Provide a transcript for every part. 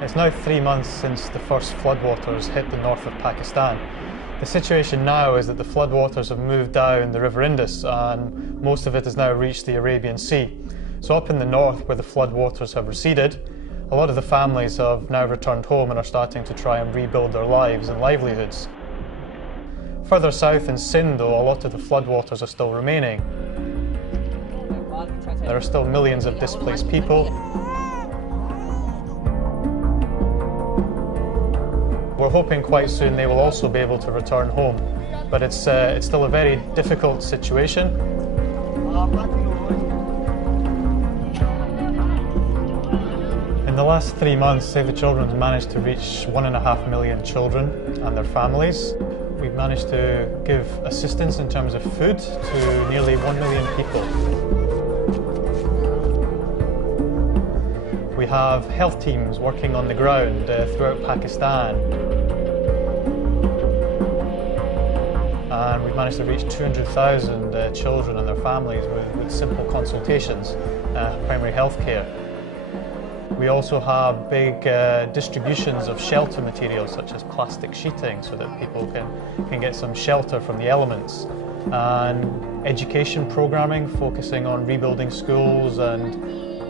It's now 3 months since the first floodwaters hit the north of Pakistan. The situation now is that the floodwaters have moved down the River Indus and most of it has now reached the Arabian Sea. So up in the north, where the floodwaters have receded, a lot of the families have now returned home and are starting to try and rebuild their lives and livelihoods. Further south in Sindh, though, a lot of the floodwaters are still remaining. There are still millions of displaced people. We're hoping quite soon they will also be able to return home, but it's still a very difficult situation. In the last 3 months, Save the Children has managed to reach 1.5 million children and their families. We've managed to give assistance in terms of food to nearly 1 million people. We have health teams working on the ground throughout Pakistan. And we've managed to reach 200,000 children and their families with simple consultations, primary health care. We also have big distributions of shelter materials such as plastic sheeting so that people can get some shelter from the elements. And education programming focusing on rebuilding schools and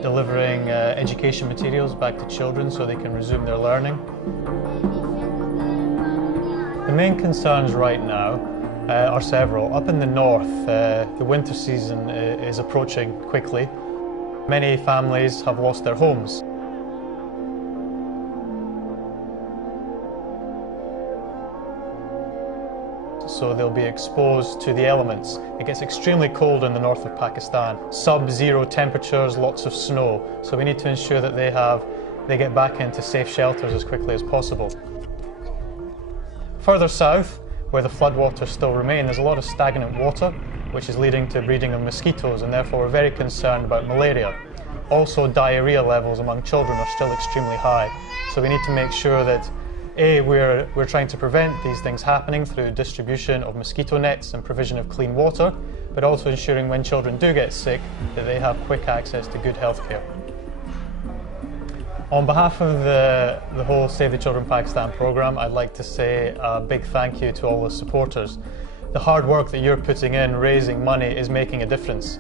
delivering education materials back to children so they can resume their learning. The main concerns right now are several. Up in the north, the winter season is approaching quickly. Many families have lost their homes. So they'll be exposed to the elements. It gets extremely cold in the north of Pakistan. Sub-zero temperatures, lots of snow. So we need to ensure that they get back into safe shelters as quickly as possible. Further south, where the floodwaters still remain, there's a lot of stagnant water, which is leading to breeding of mosquitoes, and therefore we're very concerned about malaria. Also, diarrhea levels among children are still extremely high. So we need to make sure that we're trying to prevent these things happening through distribution of mosquito nets and provision of clean water, but also ensuring when children do get sick that they have quick access to good health care. On behalf of the whole Save the Children Pakistan programme, I'd like to say a big thank you to all the supporters. The hard work that you're putting in raising money is making a difference.